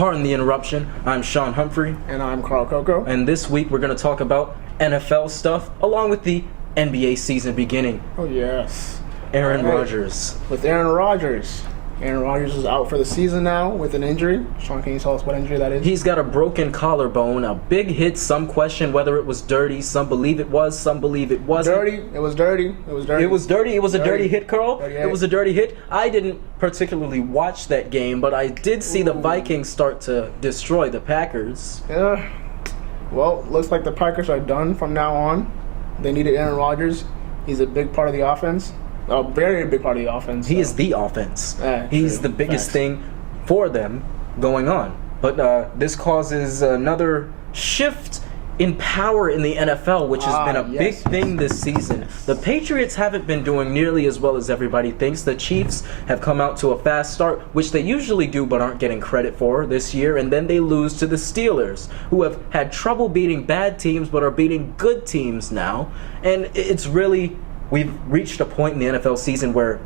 Pardon the interruption. I'm Sean Humphrey. And I'm Carl Coco. And this week we're going to talk about NFL stuff along with the NBA season beginning. Oh, yes. Aaron Rodgers. With Aaron Rodgers. Aaron Rodgers is out for the season now with an injury. Sean, can you tell us what injury that is? He's got a broken collarbone, a big hit. Some question whether it was dirty. Some believe it was. Some believe it wasn't. Dirty. It was dirty. It was dirty. It was dirty. It was a dirty hit, Carl. Dirty hit. It was a dirty hit. I didn't particularly watch that game, but I did see the Vikings start to destroy the Packers. Yeah. Well, looks like the Packers are done from now on. They needed Aaron Rodgers. He's a big part of the offense. A very big part of the offense. He is the offense. He's true. the biggest Facts. thing for them going on. But this causes another shift in power in the NFL, which has been a big thing this season. The Patriots haven't been doing nearly as well as everybody thinks. The Chiefs have come out to a fast start, which they usually do but aren't getting credit for this year, and then they lose to the Steelers, who have had trouble beating bad teams but are beating good teams now. And it's really... We've reached a point in the NFL season where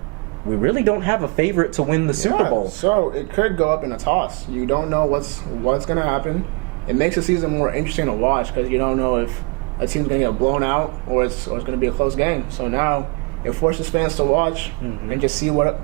we really don't have a favorite to win the Super Bowl. So it could go up in a toss. You don't know what's going to happen. It makes the season more interesting to watch because you don't know if a team's going to get blown out or it's going to be a close game. So now it forces fans to watch and just see what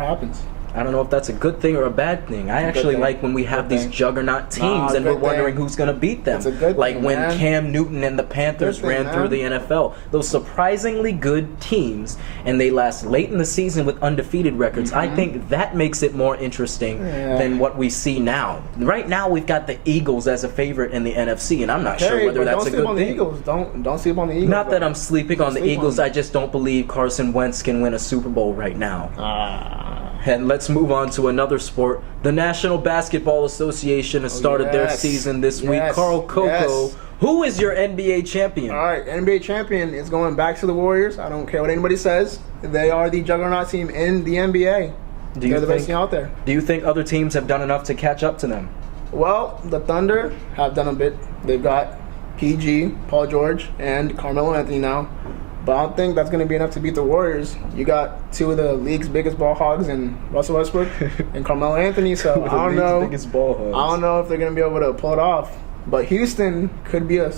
happens. I don't know if that's a good thing or a bad thing. I actually like when we have these juggernaut teams and we're wondering who's going to beat them. It's a good like thing, when man. Cam Newton and the Panthers ran through the NFL. Those surprisingly good teams, and they last late in the season with undefeated records. I think that makes it more interesting than what we see now. Right now, we've got the Eagles as a favorite in the NFC, and I'm not sure whether that's a good thing. Don't sleep on the Eagles. Not that I'm sleeping on the Eagles. I just don't believe Carson Wentz can win a Super Bowl right now. And let's move on to another sport. The National Basketball Association has started their season this week. Carl Coco, who is your NBA champion? All right, NBA champion is going back to the Warriors. I don't care what anybody says. They are the juggernaut team in the NBA. They're the best team out there. Do you think other teams have done enough to catch up to them? Well, the Thunder have done a bit. They've got PG, Paul George, and Carmelo Anthony now. But I don't think that's going to be enough to beat the Warriors. You got two of the league's biggest ball hogs in Russell Westbrook and Carmelo Anthony. So I don't know. I don't know if they're going to be able to pull it off. But Houston could be a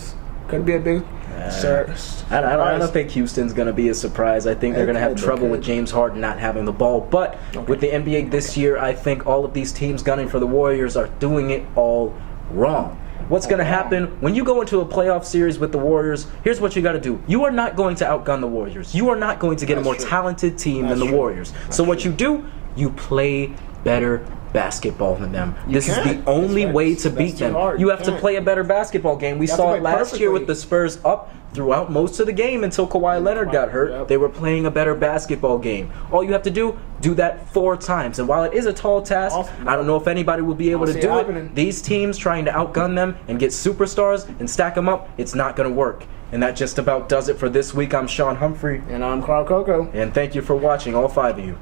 big. I don't think Houston's going to be a surprise. I think they're going to have trouble with James Harden not having the ball. But with the NBA this year, I think all of these teams gunning for the Warriors are doing it all wrong. What's going to happen when you go into a playoff series with the Warriors? Here's what you got to do. You are not going to outgun the Warriors. You are not going to get a more talented team than the Warriors. So what you do, you play better basketball than them. This is the only way to beat them. You have to play a better basketball game. We saw it last year with the Spurs up throughout most of the game until Kawhi Leonard got hurt. They were playing a better basketball game. All you have to do that 4 times. And while it is a tall task, I don't know if anybody will be able to do it. These teams trying to outgun them and get superstars and stack them up, it's not going to work. And that just about does it for this week. I'm Sean Humphrey. And I'm Carl Coco. And thank you for watching, all 5 of you.